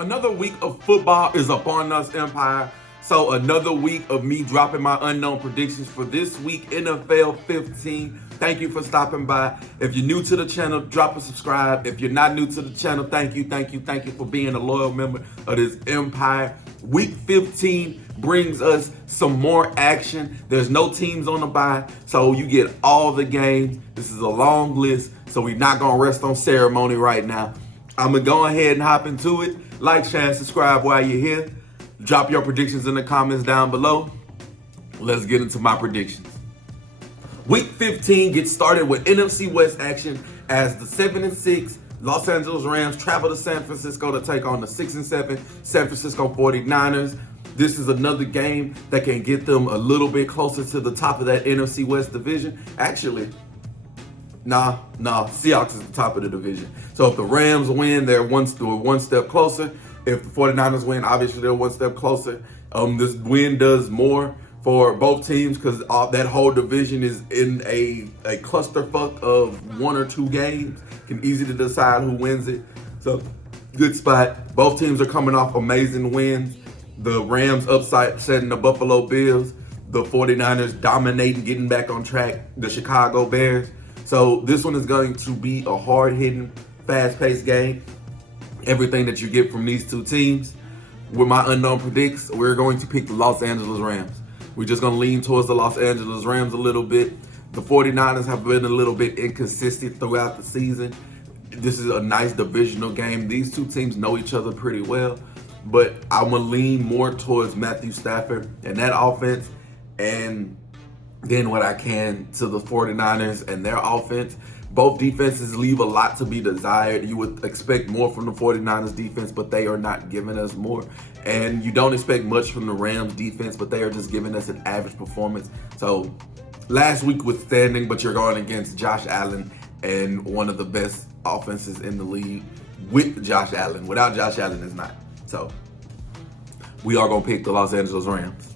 Another week of football is upon us, Empire. So another week of me dropping my unknown predictions for this week, NFL 15. Thank you for stopping by. If you're new to the channel, drop a subscribe. If you're not new to the channel, thank you for being a loyal member of this Empire. Week 15 brings us some more action. There's no teams on the bye, so you get all the games. This is a long list, so we're not gonna rest on ceremony right now. I'm gonna go ahead and hop into it. Like, share, and subscribe while you're here. Drop your predictions in the comments down below. Let's get into my predictions. Week 15 gets started with NFC West action as the 7-6 Los Angeles Rams travel to San Francisco to take on the 6-7 San Francisco 49ers. This is another game that can get them a little bit closer to the top of that NFC West division. Actually, Nah, Seahawks is the top of the division. So if the Rams win, they're one step closer. If the 49ers win, obviously they're one step closer. This win does more for both teams because that whole division is in a clusterfuck of one or two games. Can easily decide who wins it. So good spot. Both teams are coming off amazing wins. The Rams upsetting the Buffalo Bills. The 49ers dominating, getting back on track. The Chicago Bears. So this one is going to be a hard-hitting, fast-paced game. Everything that you get from these two teams. With my unknown predicts, we're going to pick the Los Angeles Rams. We're just going to lean towards the Los Angeles Rams a little bit. The 49ers have been a little bit inconsistent throughout the season. This is a nice divisional game. These two teams know each other pretty well. But I'm going to lean more towards Matthew Stafford and that offense. And then what I can to the 49ers and their offense. Both defenses leave a lot to be desired. You would expect more from the 49ers defense, but they are not giving us more. And you don't expect much from the Rams defense, but they are just giving us an average performance. So last week withstanding, but you're going against Josh Allen and one of the best offenses in the league with Josh Allen. Without Josh Allen, it's not. So we are going to pick the Los Angeles Rams.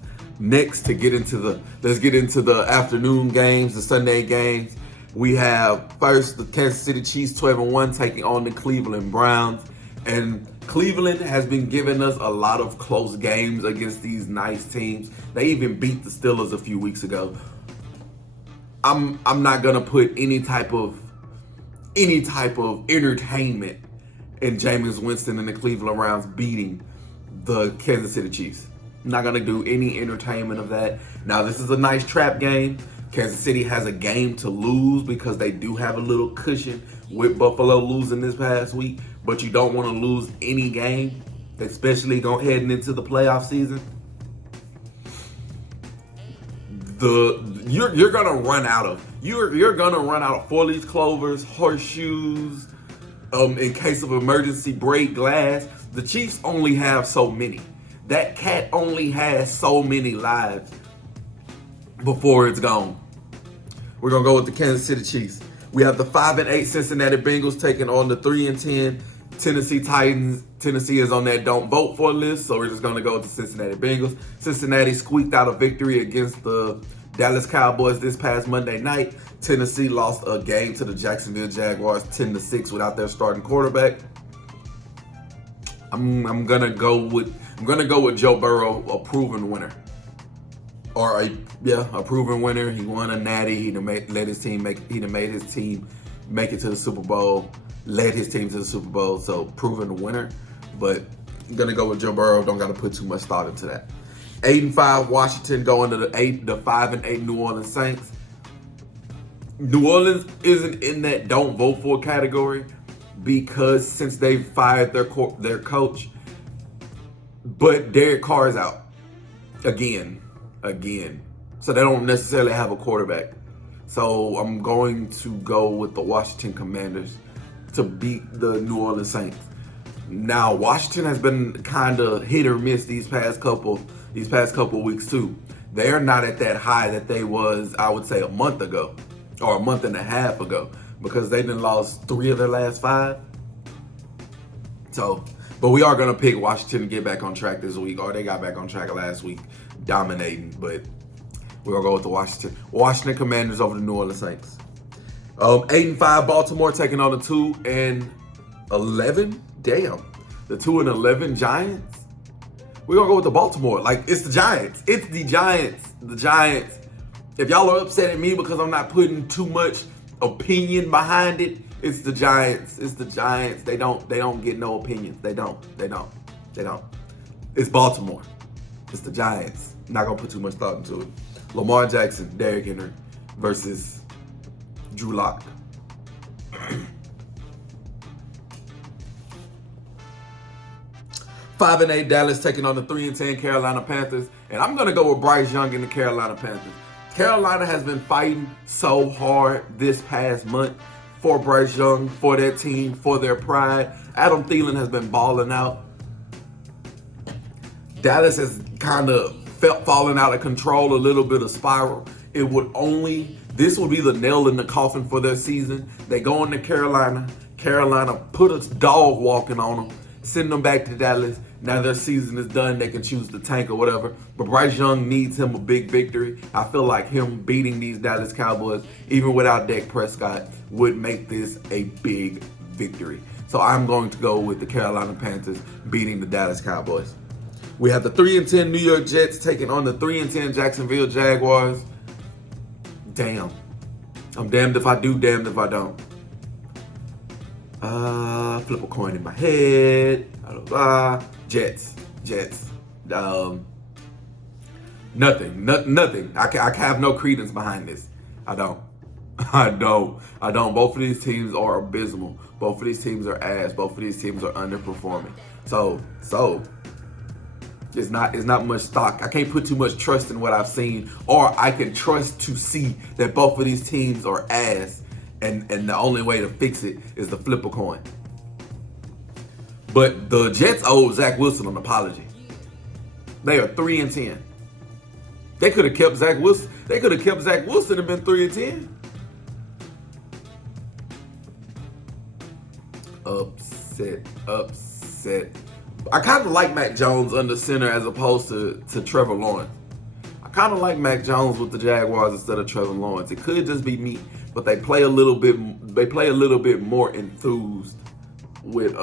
Next, let's get into the afternoon games, the Sunday games. We have first the Kansas City Chiefs 12-1 taking on the Cleveland Browns. And Cleveland has been giving us a lot of close games against these nice teams. They even beat the Steelers a few weeks ago. I'm not gonna put any type of entertainment in Jameis Winston and the Cleveland Browns beating the Kansas City Chiefs. I'm not going to do any entertainment of that. Now, this is a nice trap game. Kansas City has a game to lose because they do have a little cushion with Buffalo losing this past week. But you don't want to lose any game, especially heading into the playoff season. You're gonna run out of 4-leaf clovers, horseshoes, in case of emergency, break glass. The Chiefs only have so many. That cat only has so many lives before it's gone. We're going to go with the Kansas City Chiefs. We have the 5-8 Cincinnati Bengals taking on the 3-10 Tennessee Titans. Tennessee is on that don't vote for list, so we're just going to go with the Cincinnati Bengals. Cincinnati squeaked out a victory against the Dallas Cowboys this past Monday night. Tennessee lost a game to the Jacksonville Jaguars 10-6 without their starting quarterback. I'm gonna go with Joe Burrow, a proven winner. A proven winner. He won a natty. He made his team make it to the Super Bowl. Led his team to the Super Bowl. So proven winner. But I'm gonna go with Joe Burrow. Don't gotta put too much thought into that. 8-5 Washington going to the 5-8 New Orleans Saints. New Orleans isn't in that don't vote for category because since they fired their coach. But Derek Carr is out again. So they don't necessarily have a quarterback. So I'm going to go with the Washington Commanders to beat the New Orleans Saints. Now, Washington has been kind of hit or miss these past couple weeks too. They're not at that high that they was, I would say, a month ago or a month and a half ago because they've been lost 3 of their last 5. So, but we are going to pick Washington to get back on track this week, or they got back on track last week, dominating. But we're going to go with the Washington Commanders over the New Orleans Saints. 8-5 Baltimore taking on the 2-11. Damn. The 2-11 Giants? We're gonna go with the Baltimore. Like, it's the Giants. It's the Giants. The Giants. If y'all are upset at me because I'm not putting too much opinion behind it, it's the Giants. It's the Giants. They don't get no opinions. They don't. It's Baltimore. It's the Giants. Not gonna put too much thought into it. Lamar Jackson, Derrick Henry versus Drew Lock. 5-8 Dallas taking on the 3-10 Carolina Panthers. And I'm going to go with Bryce Young and the Carolina Panthers. Carolina has been fighting so hard this past month for Bryce Young, for their team, for their pride. Adam Thielen has been balling out. Dallas has kind of felt falling out of control, a little bit of spiral. This would be the nail in the coffin for their season. They go into Carolina. Carolina put a dog walking on them, send them back to Dallas. Now their season is done. They can choose to tank or whatever. But Bryce Young needs him a big victory. I feel like him beating these Dallas Cowboys, even without Dak Prescott, would make this a big victory. So I'm going to go with the Carolina Panthers beating the Dallas Cowboys. We have the 3-10 New York Jets taking on the 3-10 Jacksonville Jaguars. Damn. I'm damned if I do, damned if I don't. Flip a coin in my head. Jets. Nothing. I have no credence behind this. I don't. Both of these teams are abysmal. Both of these teams are ass. Both of these teams are underperforming. So it's not much stock. I can't put too much trust in what I've seen, or I can trust to see that both of these teams are ass, and the only way to fix it is to flip a coin. But the Jets owe Zach Wilson an apology. They are 3-10. They could have kept Zach Wilson. They could have kept Zach Wilson and been 3-10. Upset. I kind of like Mac Jones under center as opposed to Trevor Lawrence. I kind of like Mac Jones with the Jaguars instead of Trevor Lawrence. It could just be me, but they play a little bit more enthused with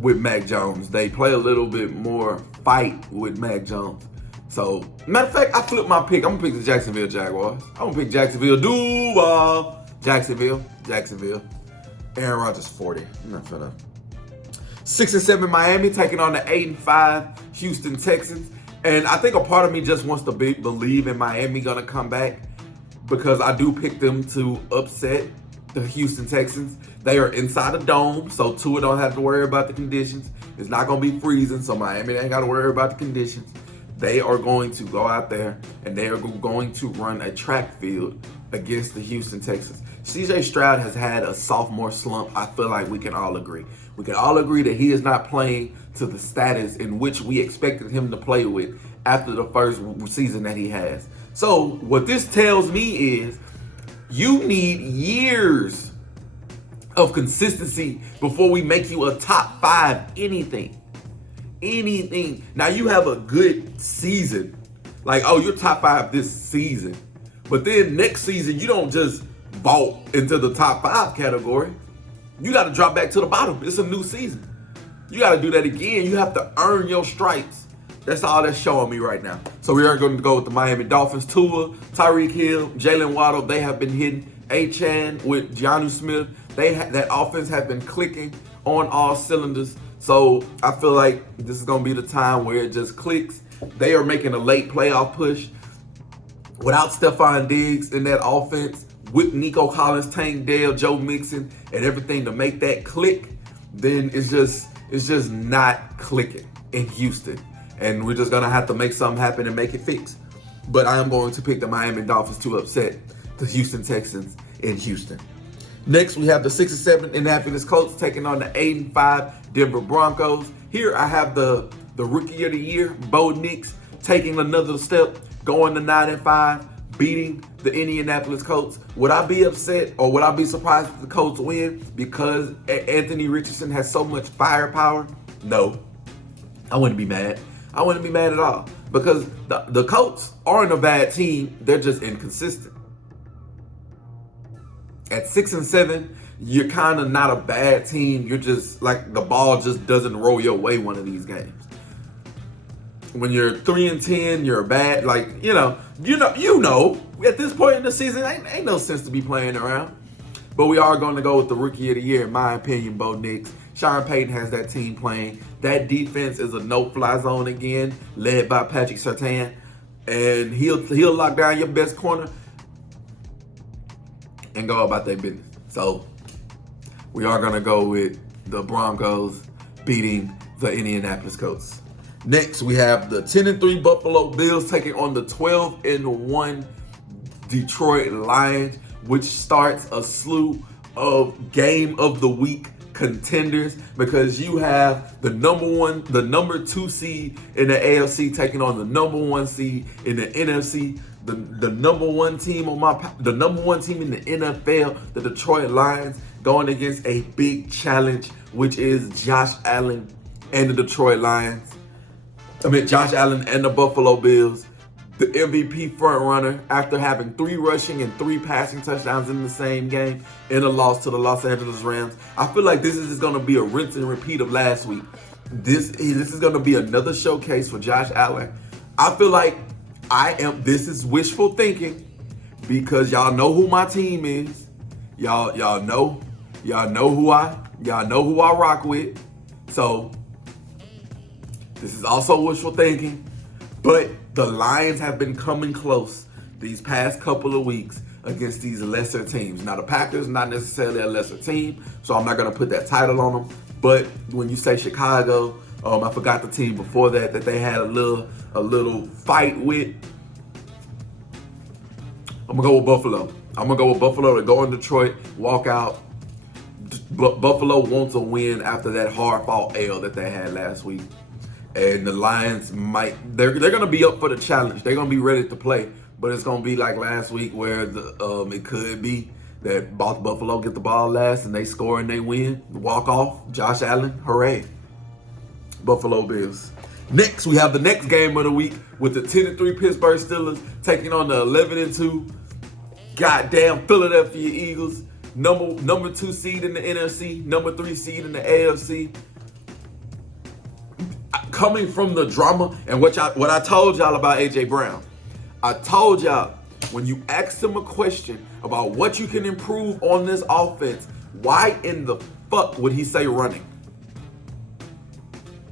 Mac Jones. They play a little bit more fight with Mac Jones. So, matter of fact, I flipped my pick. I'm gonna pick the Jacksonville Jaguars. I'm gonna pick Jacksonville. Duval. Jacksonville. Aaron Rodgers 40. I'm not trying to. 6-7 Miami taking on the 8-5 Houston Texans. And I think a part of me just wants to believe in Miami gonna come back, because I do pick them to upset the Houston Texans. They are inside a dome, so Tua don't have to worry about the conditions. It's not gonna be freezing, so Miami ain't gotta worry about the conditions. They are going to go out there and they are going to run a track field against the Houston Texans. CJ Stroud has had a sophomore slump. I feel like we can all agree. We can all agree that he is not playing to the status in which we expected him to play with after the first season that he has. So what this tells me is you need years of consistency before we make you a top 5 anything. Now you have a good season. Like, oh, you're top 5 this season. But then next season, you don't just vault into the top 5 category. You got to drop back to the bottom. It's a new season. You got to do that again. You have to earn your stripes. That's all that's showing me right now. So we are going to go with the Miami Dolphins. Tua, Tyreek Hill, Jalen Waddle, they have been hitting. Achane with Jonnu Smith. That offense has been clicking on all cylinders. So I feel like this is going to be the time where it just clicks. They are making a late playoff push. Without Stephon Diggs in that offense, with Nico Collins, Tank Dell, Joe Mixon, and everything to make that click, then it's just not clicking in Houston. And we're just going to have to make something happen and make it fix. But I am going to pick the Miami Dolphins to upset the Houston Texans in Houston. Next, we have the 6-7 Indianapolis Colts taking on the 8-5 Denver Broncos. Here I have the Rookie of the Year, Bo Nix, taking another step, going to 9-5, beating the Indianapolis Colts. Would I be upset or would I be surprised if the Colts win because Anthony Richardson has so much firepower? No, I wouldn't be mad. I wouldn't be mad at all, because the Colts aren't a bad team. They're just inconsistent. At 6-7, you're kind of not a bad team. You're just like the ball just doesn't roll your way one of these games. When you're 3-10, you're bad. Like, you know, at this point in the season, ain't no sense to be playing around. But we are going to go with the rookie of the year, in my opinion, Bo Nix. Sean Payton has that team playing. That defense is a no-fly zone again, led by Patrick Surtain. And he'll lock down your best corner and go about their business. So we are going to go with the Broncos beating the Indianapolis Colts. Next, we have the 10-3 Buffalo Bills taking on the 12-1 Detroit Lions, which starts a slew of game of the week contenders, because you have the number 2 seed in the AFC taking on the number 1 seed in the NFC. The number one team in the NFL, the Detroit Lions, going against a big challenge, which is Josh Allen and the Detroit Lions. Josh Allen and the Buffalo Bills, the MVP front runner, after having 3 rushing and 3 passing touchdowns in the same game in a loss to the Los Angeles Rams. I feel like this is just going to be a rinse and repeat of last week. This is going to be another showcase for Josh Allen. I feel like this is wishful thinking, because y'all know who my team is. Y'all know who I rock with. So this is also wishful thinking, but the Lions have been coming close these past couple of weeks against these lesser teams. Now, the Packers, not necessarily a lesser team, so I'm not going to put that title on them. But when you say Chicago, I forgot the team before that they had a little fight with. I'm going to go with Buffalo. I'm going to go with Buffalo to go in Detroit, walk out. Buffalo wants a win after that hard-fought L that they had last week. And the Lions they're going to be up for the challenge. They're going to be ready to play. But it's going to be like last week, where it could be that Buffalo get the ball last and they score and they win. Walk off. Josh Allen. Hooray. Buffalo Bills. Next, we have the next game of the week with the 10-3 Pittsburgh Steelers taking on the 11-2 goddamn Philadelphia Eagles. Number 2 seed in the NFC. Number 3 seed in the AFC. Coming from the drama and what I told y'all about AJ Brown. I told y'all, when you asked him a question about what you can improve on this offense, why in the fuck would he say running?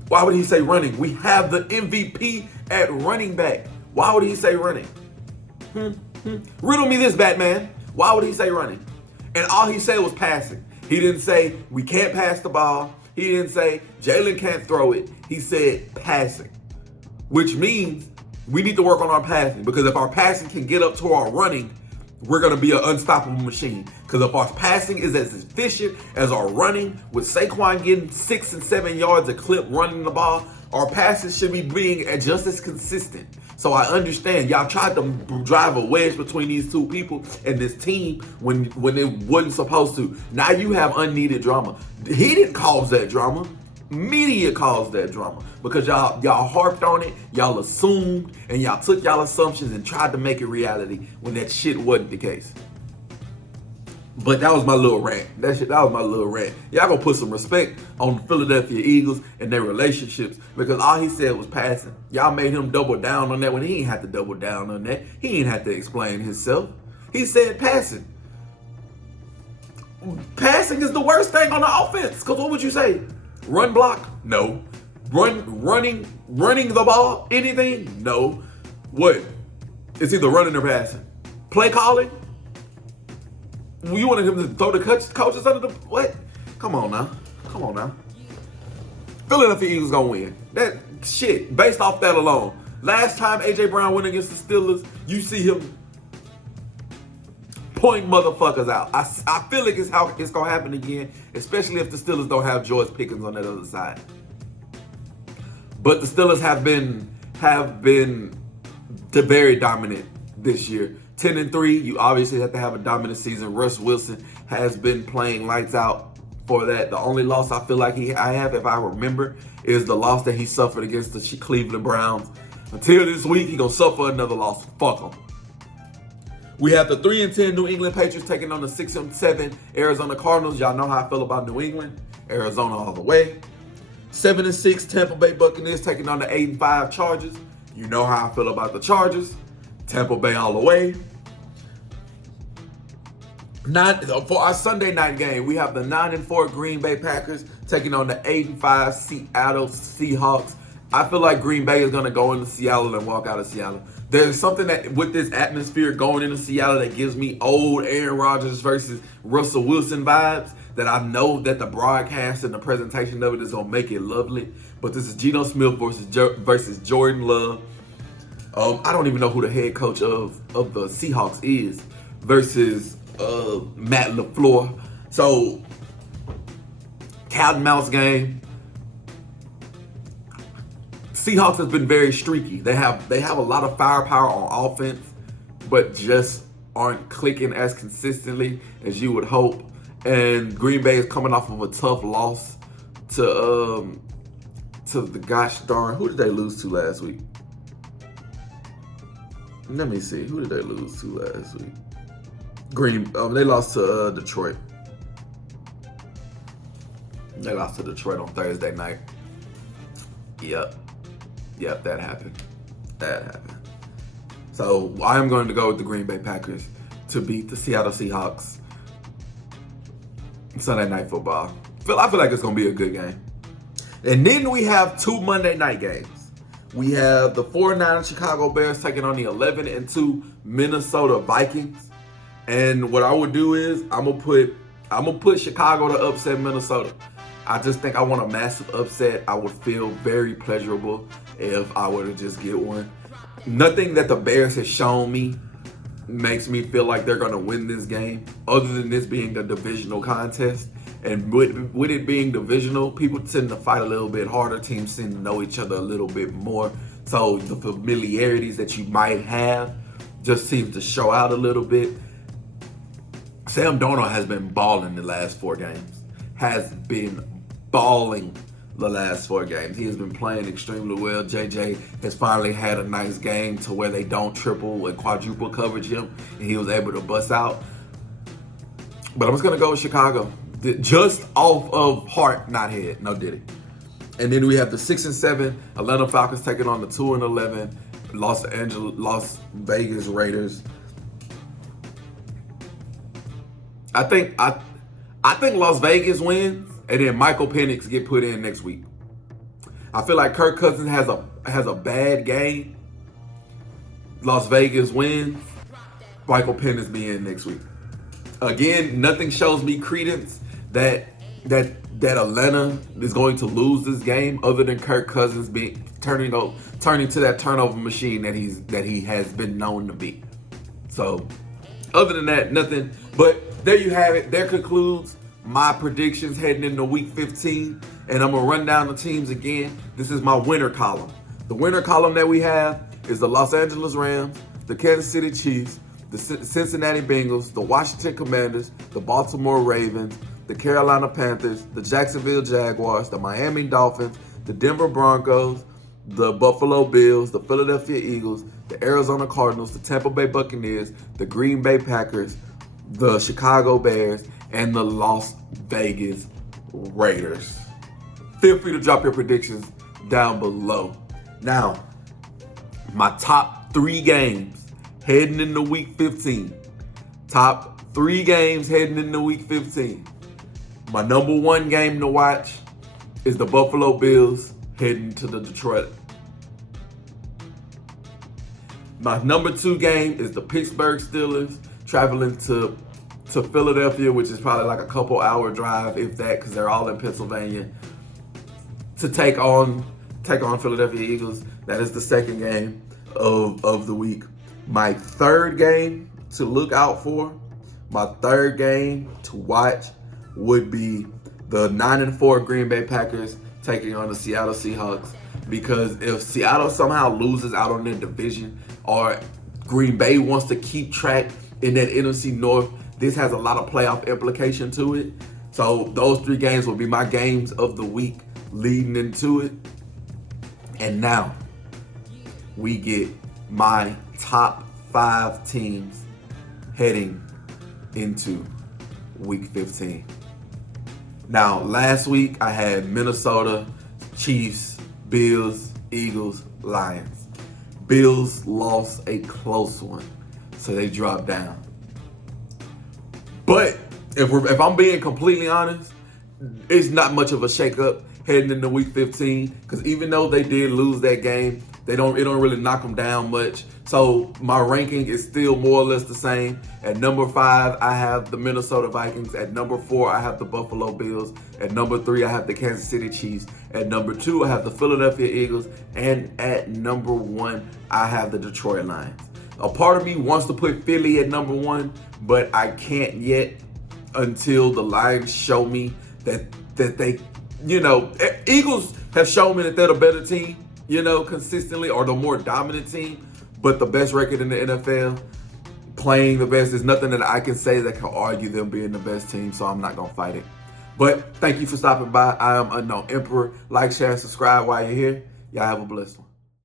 Why would he say running? We have the MVP at running back. Why would he say running? Riddle me this, Batman. Why would he say running? And all he said was passing. He didn't say we can't pass the ball. He didn't say Jalen can't throw it. He said passing, which means we need to work on our passing, because if our passing can get up to our running, we're going to be an unstoppable machine. Because if our passing is as efficient as our running, with Saquon getting 6 and 7 yards a clip running the ball, our passes should be being just as consistent. So I understand y'all tried to drive a wedge between these two people and this team when it wasn't supposed to. Now you have unneeded drama. He didn't cause that drama. Media caused that drama, because y'all harped on it, y'all assumed, and y'all took y'all assumptions and tried to make it reality when that shit wasn't the case. But that was my little rant. That was my little rant. Y'all gonna put some respect on the Philadelphia Eagles and their relationships, because all he said was passing. Y'all made him double down on that when he ain't have to double down on that. He ain't have to explain himself. He said passing. Passing is the worst thing on the offense, because what would you say? Run block? No. Running the ball? Anything? No. What? It's either running or passing. Play calling? You wanted him to throw the coaches under the what? Come on now. Philadelphia Eagles gonna win. That shit, based off that alone. Last time AJ Brown went against the Steelers, you see him point motherfuckers out. I feel like it's how it's gonna happen again, especially if the Steelers don't have George Pickens on that other side. But the Steelers have been very dominant this year. 10-3, you obviously have to have a dominant season. Russ Wilson has been playing lights out for that. The only loss I feel like I have, if I remember, is the loss that he suffered against the Cleveland Browns. Until this week, he gonna suffer another loss. Fuck him. We have the 3-10 New England Patriots taking on the 6-7 Arizona Cardinals. Y'all know how I feel about New England. Arizona all the way. 7-6 Tampa Bay Buccaneers taking on the 8-5 Chargers. You know how I feel about the Chargers. Tampa Bay all the way. For our Sunday night game, we have the 9-4 Green Bay Packers taking on the 8-5 Seattle Seahawks. I feel like Green Bay is going to go into Seattle and walk out of Seattle. There's something that with this atmosphere going into Seattle that gives me old Aaron Rodgers versus Russell Wilson vibes, that I know that the broadcast and the presentation of it is going to make it lovely. But this is Geno Smith versus Jordan Love. I don't even know who the head coach of the Seahawks is versus Matt LaFleur. So, cat and mouse game. Seahawks has been very streaky. They have a lot of firepower on offense, but just aren't clicking as consistently as you would hope. And Green Bay is coming off of a tough loss to the gosh darn, who did they lose to last week? Let me see. Who did they lose to last week? They lost to Detroit. They lost to Detroit on Thursday night. Yep, that happened. So I am going to go with the Green Bay Packers to beat the Seattle Seahawks Sunday Night Football. I feel like it's going to be a good game. And then we have 2 Monday night games. We have the 4-9 Chicago Bears taking on the 11-2 Minnesota Vikings. And what I would do is I'm gonna put Chicago to upset Minnesota. I just think I want a massive upset. I would feel very pleasurable if I were to just get one. Nothing that the Bears has shown me makes me feel like they're gonna win this game, other than this being the divisional contest. And with it being divisional, people tend to fight a little bit harder. Teams tend to know each other a little bit more. So the familiarities that you might have just seems to show out a little bit. Sam Darnold has been balling the last 4 games. He has been playing extremely well. JJ has finally had a nice game to where they don't triple and quadruple coverage him, and he was able to bust out. But I'm just going to go with Chicago. Just off of heart, not head. No diddy. And then we have the 6-7 Atlanta Falcons taking on the 2-11 Las Vegas Raiders. I think Las Vegas wins, and then Michael Penix get put in next week. I feel like Kirk Cousins has a bad game. Las Vegas wins. Michael Penix be in next week. Again, nothing shows me credence that Atlanta is going to lose this game, other than Kirk Cousins turning to that turnover machine that he has been known to be. So, other than that, nothing. But there you have it. There concludes my predictions heading into Week 15, and I'm gonna run down the teams again. This is my winner column. The winner column that we have is the Los Angeles Rams, the Kansas City Chiefs, the Cincinnati Bengals, the Washington Commanders, the Baltimore Ravens, the Carolina Panthers, the Jacksonville Jaguars, the Miami Dolphins, the Denver Broncos, the Buffalo Bills, the Philadelphia Eagles, the Arizona Cardinals, the Tampa Bay Buccaneers, the Green Bay Packers, the Chicago Bears, and the Las Vegas Raiders. Feel free to drop your predictions down below. Now, my top 3 games heading into Week 15. Top 3 games heading into Week 15. My number 1 game to watch is the Buffalo Bills heading to the Detroit. My number 2 game is the Pittsburgh Steelers traveling to Philadelphia, which is probably like a couple hour drive, if that, because they're all in Pennsylvania, to take on Philadelphia Eagles. That is the second game of the week. My third game to look out for, my third game to watch would be the 9-4 Green Bay Packers taking on the Seattle Seahawks. Because if Seattle somehow loses out on their division, or Green Bay wants to keep track in that NFC North, this has a lot of playoff implication to it. So those 3 games will be my games of the week leading into it. And now we get my top 5 teams heading into week 15. Now, last week I had Minnesota, Chiefs, Bills, Eagles, Lions. Bills lost a close one, so they dropped down. But if I'm being completely honest, it's not much of a shakeup heading into week 15, because even though they did lose that game, it don't really knock them down much. So my ranking is still more or less the same. At number 5, I have the Minnesota Vikings. At number 4, I have the Buffalo Bills. At number 3, I have the Kansas City Chiefs. At number 2, I have the Philadelphia Eagles. And at number 1, I have the Detroit Lions. A part of me wants to put Philly at number 1, but I can't yet until the Lions show me that they, Eagles have shown me that they're the better team, consistently, or the more dominant team. But the best record in the NFL, playing the best, there's nothing that I can say that can argue them being the best team, so I'm not going to fight it. But thank you for stopping by. I am Unknown Emperor. Like, share, and subscribe while you're here. Y'all have a blessed one.